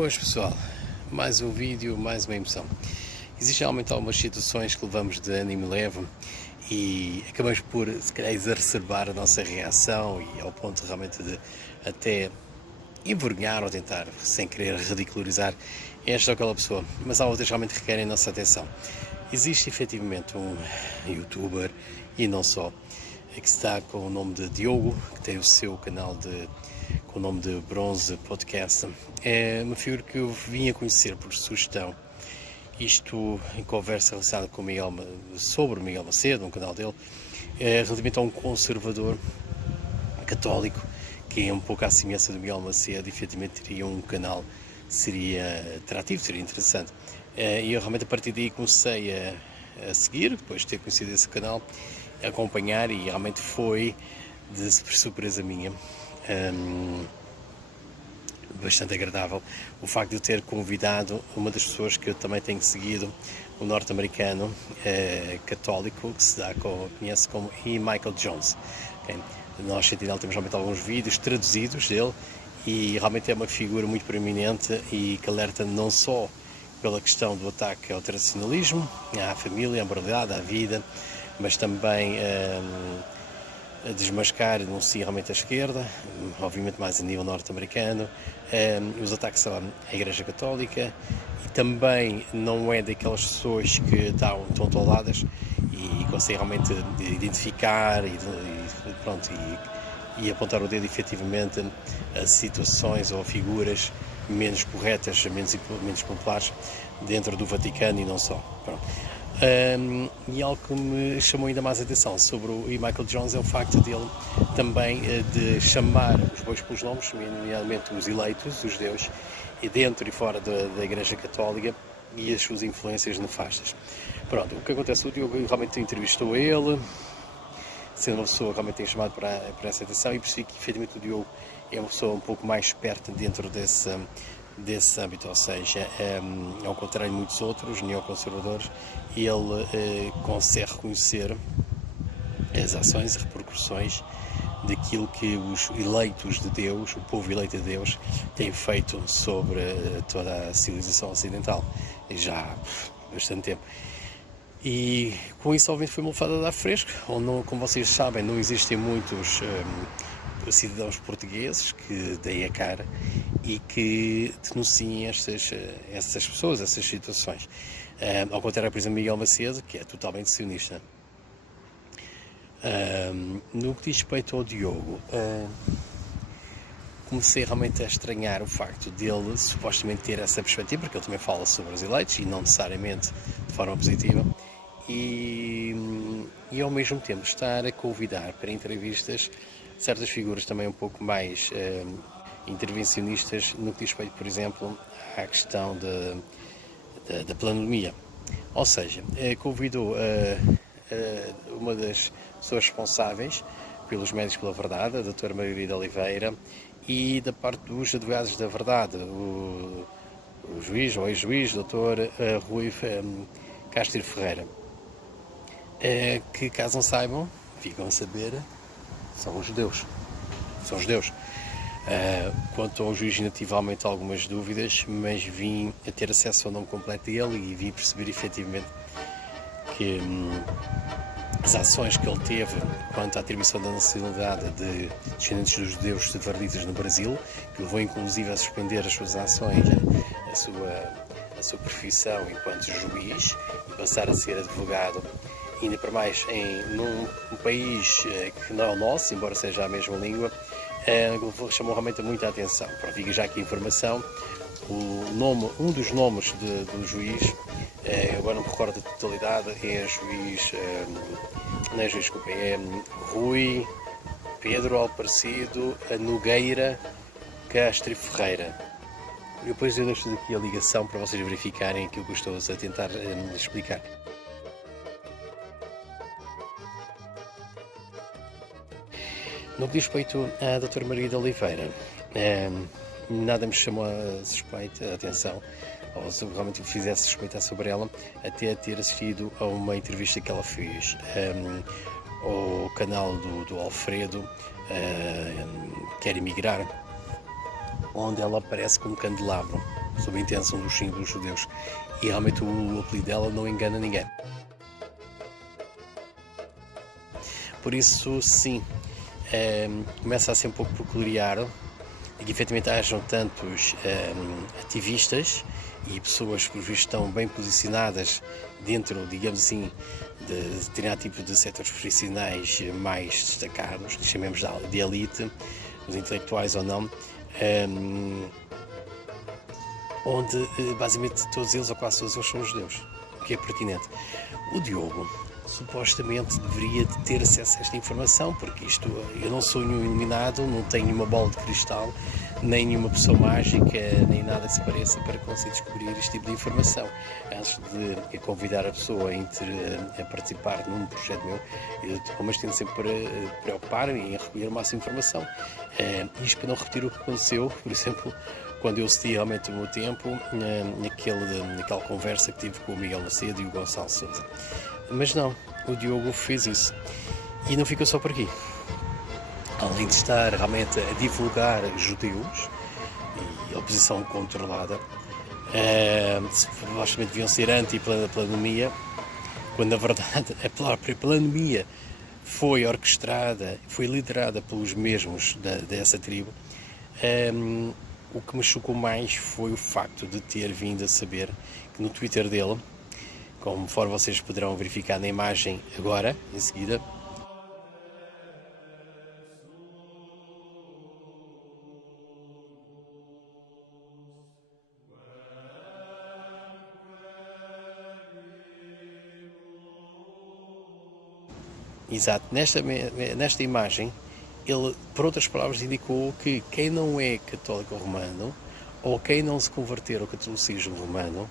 Boas pessoal, mais um vídeo, mais uma emoção. Existem realmente algumas situações que levamos de ânimo leve e acabamos por, se calhar, exacerbar a nossa reação e ao ponto realmente de até envergonhar ou tentar, sem querer, ridicularizar esta ou aquela pessoa. Mas há outras que realmente requerem a nossa atenção. Existe efetivamente um youtuber, e não só, que está com o nome de Diogo, que tem o seu canal com o nome de Bronze Podcast. É uma figura que eu vim a conhecer por sugestão, isto em conversa relacionada com sobre o Miguel Macedo, no canal dele, relativamente a um conservador católico que é um pouco à semelhança do Miguel Macedo, e efetivamente teria um canal, seria atrativo, seria interessante. E eu realmente a partir daí comecei a seguir, depois de ter conhecido esse canal, a acompanhar, e realmente foi de surpresa minha. Bastante agradável o facto de eu ter convidado uma das pessoas que eu também tenho seguido, um norte-americano católico que se conhece como E. Michael Jones. Okay? Nós, Sentinel, temos realmente alguns vídeos traduzidos dele, e realmente é uma figura muito preeminente e que alerta não só pela questão do ataque ao tradicionalismo, à família, à moralidade, à vida, mas também a desmascar, denuncia realmente a esquerda, obviamente mais a nível norte-americano, os ataques à Igreja Católica, e também não é daquelas pessoas que estão atoladas e conseguem realmente identificar e apontar o dedo efetivamente a situações ou a figuras menos corretas, menos populares dentro do Vaticano e não só. Pronto. E algo que me chamou ainda mais a atenção sobre o E. Michael Jones é o facto dele também de chamar os bois pelos nomes, nomeadamente os eleitos, os judeus, e dentro e fora da Igreja Católica, e as suas influências nefastas. Pronto, o que acontece, o Diogo realmente entrevistou ele, sendo uma pessoa que realmente tem chamado para essa atenção, e percebi que efetivamente o Diogo é uma pessoa um pouco mais esperta dentro desse âmbito, ou seja, ao contrário de muitos outros neoconservadores, ele consegue reconhecer as ações e repercussões daquilo que os eleitos de Deus, o povo eleito de Deus, tem feito sobre toda a civilização ocidental, já há bastante tempo. E com isso, obviamente, foi uma lefada de ar fresco, onde, como vocês sabem, não existem muitos cidadãos portugueses que deem a cara e que denunciem essas pessoas, essas situações. Ao contrário, por exemplo, Miguel Macedo, que é totalmente sionista. No que diz respeito ao Diogo, comecei realmente a estranhar o facto dele supostamente ter essa perspectiva, porque ele também fala sobre os eleitos e não necessariamente de forma positiva, e ao mesmo tempo estar a convidar para entrevistas certas figuras também um pouco mais intervencionistas no que diz respeito, por exemplo, à questão da pandemia. Ou seja, convidou uma das pessoas responsáveis pelos Médicos pela Verdade, a doutora Margarida Oliveira, e da parte dos advogados da verdade, o juiz ou ex-juiz, doutor Rui Castro Ferreira, que, caso não saibam, ficam a saber, são os judeus. São judeus. Quanto ao juiz, ainda tive realmente algumas dúvidas, mas vim a ter acesso ao nome completo dele e vim perceber efetivamente que as ações que ele teve quanto à atribuição da nacionalidade de descendentes dos judeus sefarditas no Brasil, que levou inclusive a suspender as suas ações, a sua profissão enquanto juiz, e passar a ser advogado, ainda para mais num país que não é o nosso, embora seja a mesma língua, chamou realmente muita atenção. Para digo já aqui a informação, um dos nomes do juiz, agora não me recordo da totalidade, é juiz, não é juiz, desculpa, é Rui Pedro Aparecido Nogueira Castro Ferreira. E depois eu deixo aqui a ligação para vocês verificarem aquilo que eu estou a tentar explicar. No que diz respeito à doutora Margarida Oliveira, nada me chamou a atenção, ou se realmente fizesse suspeitar sobre ela, até ter assistido a uma entrevista que ela fez ao canal do Alfredo, Quer Emigrar, onde ela aparece com um candelabro. sob a intenção dos símbolos judeus. E realmente o apelido dela não engana ninguém. Por isso, sim, começa a ser um pouco peculiar e que efetivamente hajam tantos ativistas e pessoas que por visto estão bem posicionadas dentro, digamos assim, de determinado tipo de setores profissionais mais destacados, que chamemos de elite, os intelectuais ou não, onde basicamente todos eles ou quase todos eles são judeus, o que é pertinente. O Diogo supostamente deveria de ter acesso a esta informação, porque isto, eu não sou nenhum iluminado, não tenho nenhuma bola de cristal, nem nenhuma pessoa mágica, nem nada que se pareça para conseguir descobrir este tipo de informação. Antes de convidar a pessoa a participar num projeto meu, eu mas tento sempre para preocupar-me em recolher o máximo de informação. Isto para não repetir o que aconteceu, por exemplo, quando eu cedi realmente o meu tempo naquela conversa que tive com o Miguel Macedo e o Gonçalo Sousa. Mas não, o Diogo fez isso. E não fica só por aqui. Além de estar realmente a divulgar judeus e oposição controlada, supostamente deviam ser anti-planomia, quando na verdade a própria planomia foi orquestrada, foi liderada pelos mesmos dessa tribo. O que me chocou mais foi o facto de ter vindo a saber que no Twitter dele, conforme vocês poderão verificar na imagem agora, em seguida, exato, nesta imagem, ele, por outras palavras, indicou que quem não é católico romano ou quem não se converter ao catolicismo romano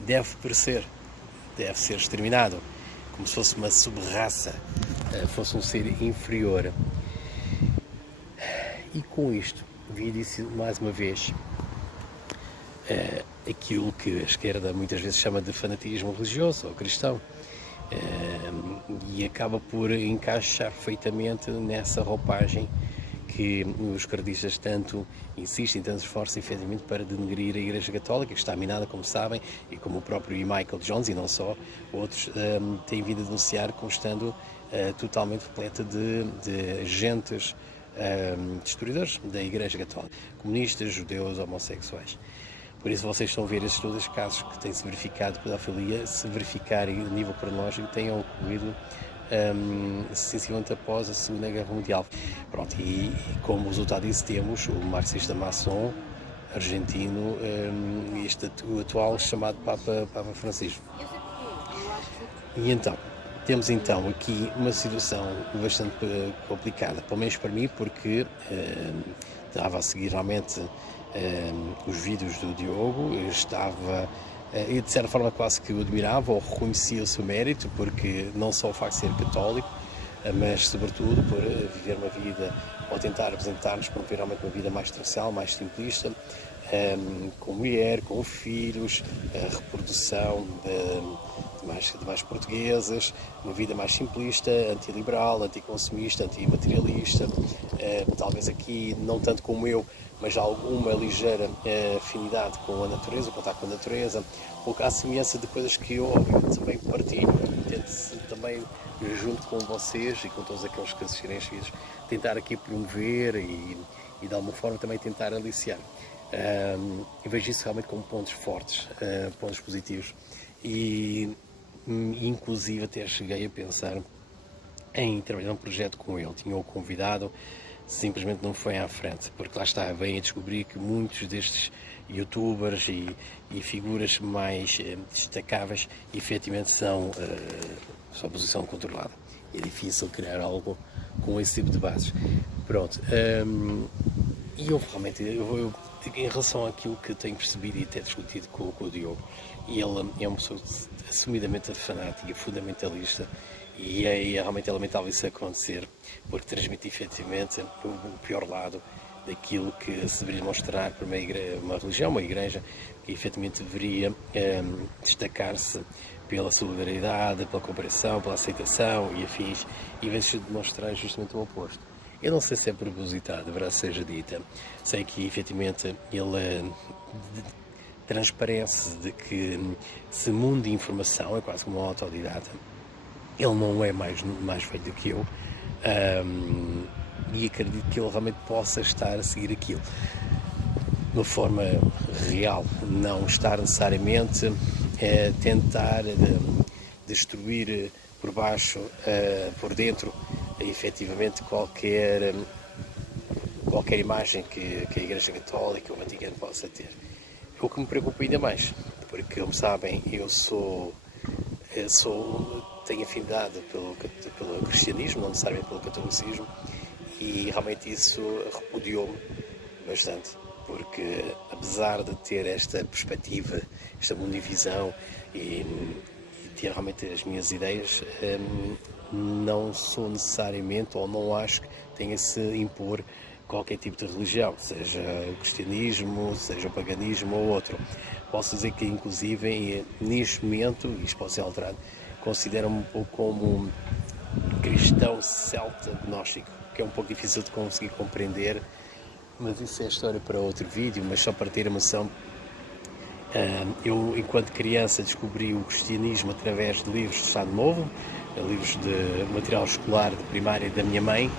deve perecer, deve ser exterminado, como se fosse uma sub-raça, fosse um ser inferior. E com isto, vi disso mais uma vez aquilo que a esquerda muitas vezes chama de fanatismo religioso ou cristão, e acaba por encaixar perfeitamente nessa roupagem que os esquerdistas tanto insistem, tanto esforçam efetivamente para denegrir a Igreja Católica, que está minada, como sabem, e como o próprio Michael Jones, e não só, outros têm vindo a denunciar, constando totalmente repleta de agentes destruidores da Igreja Católica, comunistas, judeus, homossexuais. Por isso vocês estão a ver esses todos os casos que têm-se verificado de pedofilia, se verificarem a nível cronológico, tenham ocorrido sensivelmente após a Segunda Guerra Mundial. Pronto, e como resultado disso temos o marxista maçom argentino, o atual chamado Papa Francisco. E então, temos então aqui uma situação bastante complicada, pelo menos para mim, porque estava a seguir realmente os vídeos do Diogo, eu estava e de certa forma quase que o admirava ou reconhecia o seu mérito, porque não só o facto de ser católico, mas sobretudo por viver uma vida, ou tentar apresentar-nos para viver realmente uma vida mais tradicional, mais simplista, com mulher, com filhos, reprodução de mais portuguesas, uma vida mais simplista, antiliberal, anticonsumista, antimaterialista, talvez aqui não tanto como eu, mas alguma ligeira afinidade com a natureza, o contato com a natureza, ou a semelhança de coisas que eu também partilho e tento também, junto com vocês e com todos aqueles que assistirem estes vídeos, tentar aqui promover e de alguma forma também tentar aliciar. Eu vejo isso realmente como pontos fortes, pontos positivos, e inclusive até cheguei a pensar em trabalhar num projeto com ele. Tinha-o convidado, simplesmente não foi à frente, porque lá está, vem a descobrir que muitos destes youtubers e figuras mais destacáveis efetivamente são sua posição controlada. É difícil criar algo com esse tipo de bases. Pronto, e eu realmente, em relação àquilo que tenho percebido e até discutido com o Diogo, ele é uma pessoa assumidamente fanática, fundamentalista, e realmente é lamentável isso acontecer, porque transmite efetivamente o pior lado daquilo que se deveria mostrar para uma religião, uma igreja, que efetivamente deveria destacar-se pela solidariedade, pela cooperação, pela aceitação e afins, e em vez de demonstrar justamente o oposto. Eu não sei se é propositado, a verdade seja dita. Sei que efetivamente ele transparece de que esse mundo de informação é quase como um autodidata. Ele não é mais velho do que eu, e acredito que ele realmente possa estar a seguir aquilo de uma forma real, não estar necessariamente a tentar destruir por baixo, por dentro, efetivamente qualquer imagem que a Igreja Católica ou o Vaticano possa ter. O que me preocupa ainda mais, porque, como sabem, eu tenho afinidade pelo cristianismo, não necessariamente pelo catolicismo, e realmente isso repudiou-me bastante, porque apesar de ter esta perspectiva, esta mundivisão e ter realmente as minhas ideias, não sou necessariamente, ou não acho que tenha se impor qualquer tipo de religião, seja o cristianismo, seja o paganismo ou outro. Posso dizer que, inclusive, neste momento, isto pode ser alterado, considero-me um pouco como um cristão celta gnóstico, que é um pouco difícil de conseguir compreender, mas isso é história para outro vídeo. Mas só para ter a noção, eu, enquanto criança, descobri o cristianismo através de livros de Estado Novo, livros de material escolar de primária da minha mãe.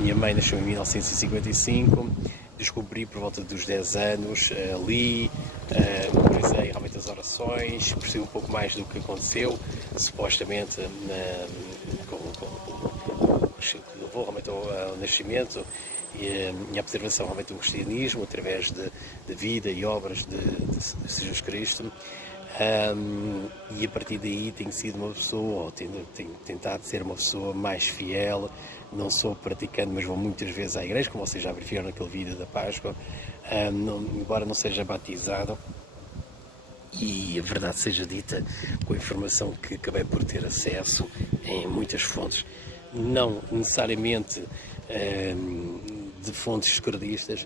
Minha mãe nasceu em 1955, descobri por volta dos 10 anos, li, memorizei realmente as orações, percebi um pouco mais do que aconteceu, supostamente com o que levou realmente ao nascimento e a observação realmente do cristianismo através da vida e obras de Jesus Cristo. E a partir daí tenho sido uma pessoa, ou tenho tentado ser uma pessoa mais fiel. Não sou praticante, mas vou muitas vezes à igreja, como vocês já verificaram naquele vídeo da Páscoa, embora não seja batizado. E a verdade seja dita, com a informação que acabei por ter acesso em muitas fontes, não necessariamente de fontes esquerdistas,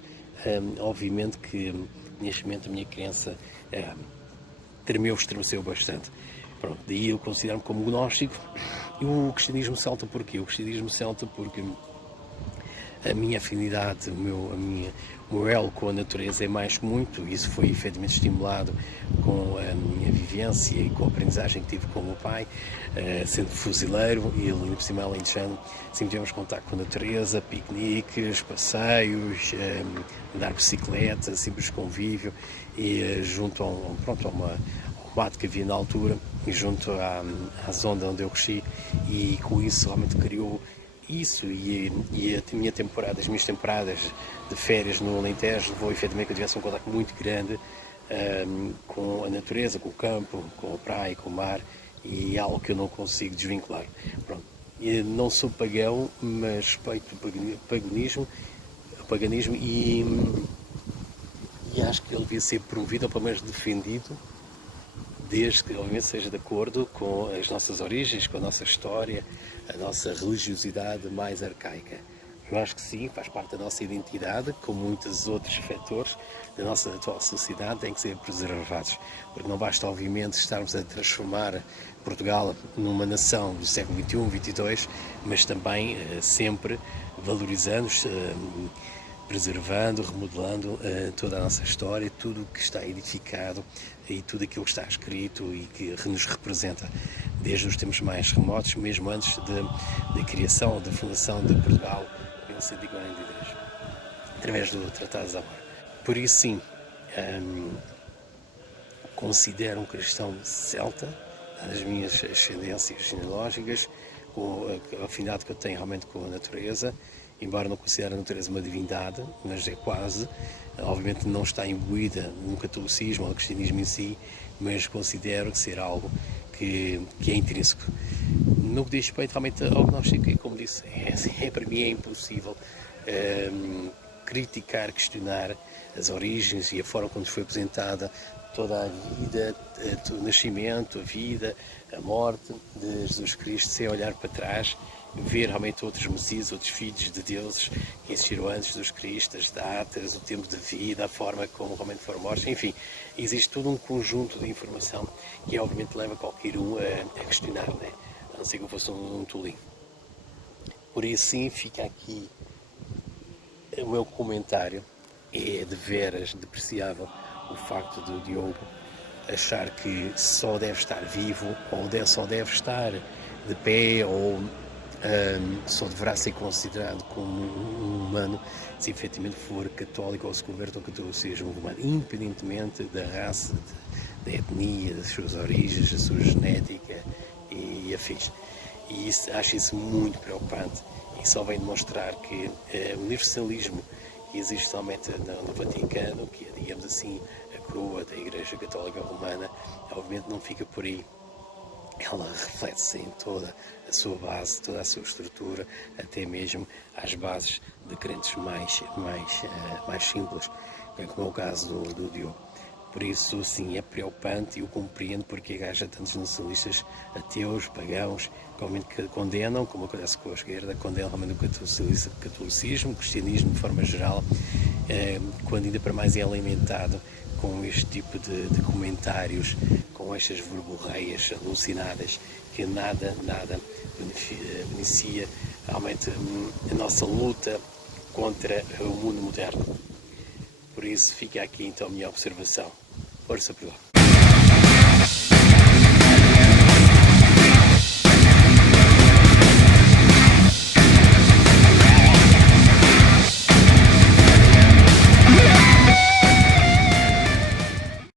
obviamente que neste momento a minha crença estremeceu bastante. Pronto, daí eu considero-me como gnóstico. E o cristianismo celta porquê? O cristianismo celta porque a minha afinidade, o meu elo com a natureza é mais que muito. Isso foi efetivamente estimulado com a minha vivência e com a aprendizagem que tive com o meu pai, sendo fuzileiro, e ele, por cima, alentejano, sempre tivemos contato com a natureza, piqueniques, passeios, andar de bicicleta, simples convívio, e junto a um mato que havia na altura, e junto à zona onde eu cresci, e com isso realmente criou isso, e as minhas temporadas de férias no Alentejo levou efetivamente que eu tivesse um contato muito grande com a natureza, com o campo, com a praia, com o mar, e é algo que eu não consigo desvincular. Pronto. Eu não sou pagão, mas respeito o paganismo e acho que ele devia ser promovido, ou pelo menos defendido, desde que, obviamente, seja de acordo com as nossas origens, com a nossa história, a nossa religiosidade mais arcaica. Eu acho que sim, faz parte da nossa identidade, como muitos outros fatores da nossa atual sociedade, têm que ser preservados, porque não basta, obviamente, estarmos a transformar Portugal numa nação do século XXI, XXII, mas também sempre valorizando, preservando, remodelando toda a nossa história, tudo o que está edificado e tudo aquilo que está escrito e que nos representa desde os tempos mais remotos, mesmo antes da criação, da fundação de Portugal em 1143, através do Tratado de Amor. Por isso, sim, considero um cristão celta, as minhas ascendências genealógicas, com a afinidade que eu tenho realmente com a natureza, embora não considere a natureza uma divindade, mas é quase. Obviamente não está imbuída no catolicismo ou no cristianismo em si, mas considero que ser algo que é intrínseco. No que diz respeito realmente ao gnóstico, como disse, para mim é impossível criticar, questionar as origens e a forma como foi apresentada toda a vida, o nascimento, a vida, a morte de Jesus Cristo, sem olhar para trás, ver realmente outros Messias, outros filhos de deuses que existiram antes de Jesus Cristo, as datas, o tempo de vida, a forma como realmente foram mortos, enfim, existe todo um conjunto de informação que obviamente leva qualquer um a questionar, né? A não ser que eu fosse um tolinho. Por isso, sim, fica aqui o meu comentário. É de veras depreciável o facto do Diogo achar que só deve estar vivo ou só deve estar de pé ou só deverá ser considerado como um humano se efetivamente for católico ou se converte ao catolicismo romano, independentemente da raça, da etnia, das suas origens, da sua genética e afins. E acho isso muito preocupante e só vem demonstrar que o universalismo que existe somente no Vaticano, que é, digamos assim, a coroa da Igreja Católica Romana, obviamente não fica por aí. Ela reflete-se em toda a sua base, toda a sua estrutura, até mesmo às bases de crentes mais simples, como é o caso do Diogo. Por isso, sim, é preocupante e eu compreendo porque haja tantos nacionalistas ateus, pagãos, que condenam, como acontece com a esquerda, condenam realmente o catolicismo, o cristianismo de forma geral, quando ainda para mais é alimentado com este tipo de comentários, com estas verborreias alucinadas, que nada beneficia realmente a nossa luta contra o mundo moderno. Por isso fica aqui então a minha observação. Força, Portugal!